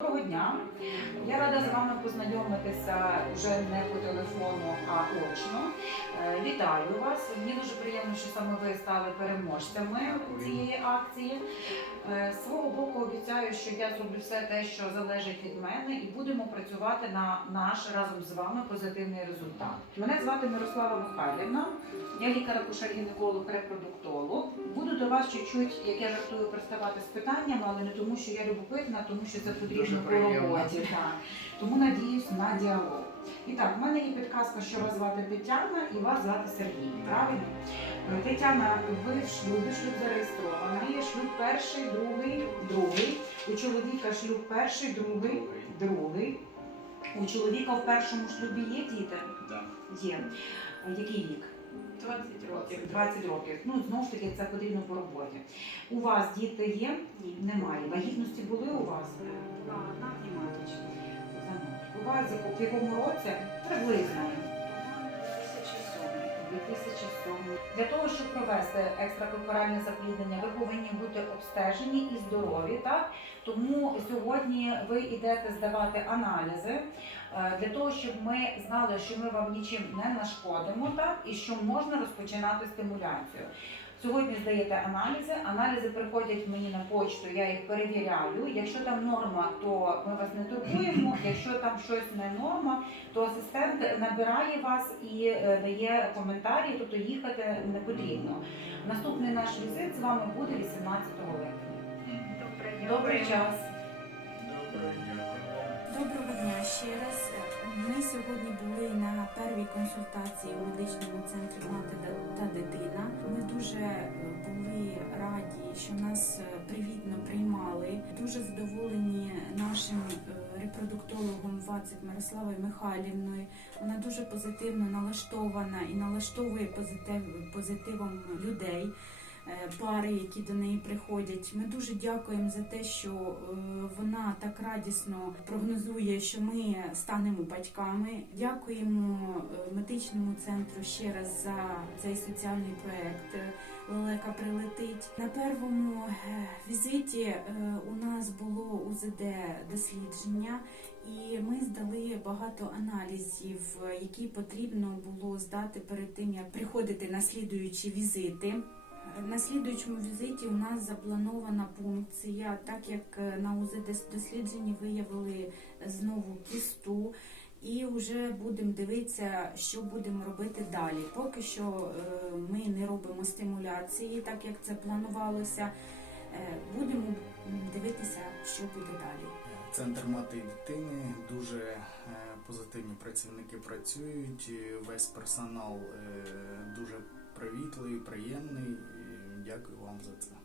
Доброго дня. Я рада з вами познайомитися вже не по телефону, а очно. Е, Вітаю вас. Мені дуже приємно, що саме ви стали переможцями цієї акції. Е, З свого боку обіцяю, що я зроблю все те, що залежить від мене, і будемо працювати на наш разом з вами позитивний результат. Мене звати Мирослава Михайлівна. Я лікар-акушер-гінеколог репродуктолог. До вас чуть-чуть, як я жартую, приставати з питаннями, але не тому, що я любопитна, а тому що це потрібно по роботі. Так. Тому надіюсь на діалог. І так, в мене є підказка, що вас звати Тетяна і вас звати Сергій. Правильно? Е, Тетяна, ви в шлюбі, шлюб зареєстрований. Є шлюб перший, другий, другий. У чоловіка шлюб перший, другий, другий. У чоловіка в першому шлюбі є діти? Да. Є. Який вік? 20 років. 20 років. Ну, знову ж таки, це потрібно по роботі. У вас діти є? Ні. Немає. Вагітності були у вас? Була одна гематична. У вас в якому році? Приблизно. 2007. 2007. Для того, щоб провести екстракорпоральне запліднення, ви повинні бути обстежені і здорові. Так? Тому сьогодні ви йдете здавати аналізи е, для того, щоб ми знали, що ми вам нічим не нашкодимо, так? і що можна розпочинати стимуляцію. Сьогодні здаєте аналізи, аналізи приходять мені на почту, я їх перевіряю. Якщо там норма, то ми вас не турбуємо. Якщо там щось не норма, то асистент набирає вас і е, дає коментарі, тобто їхати не потрібно. Наступний наш візит з вами буде 18 липня. Добрий час. Доброго дня ще раз. Ми сьогодні були на первій консультації у медичному центрі мати та дитина. Ми дуже е, були раді, що нас е, привітно приймали. Дуже задоволені нашим е, репродуктологом Вацик Мирославою Михайлівною. Вона дуже позитивно налаштована і налаштовує позитив, позитивом людей. Е, Пари, які до неї приходять, ми дуже дякуємо за те, що е, вона так радісно прогнозує, що ми станемо батьками. Дякуємо е, медичному центру ще раз за цей соціальний проект. Лелека прилетить на первому візиті. У нас було УЗД дослідження, і ми здали багато аналізів, які потрібно було здати перед тим, як приходити на слідуючі візити. На слідуючому візиті у нас запланована пункція, так як е, на УЗД дослідженні виявили знову кісту. І вже будемо дивитися, що будемо робити далі. Поки що е, ми не робимо стимуляції, так як це планувалося. Е, Будемо дивитися, що буде далі. Центр мати і дитини дуже е, позитивні працівники працюють. Весь персонал е, дуже привітливий, приємний. Дякую вам за це.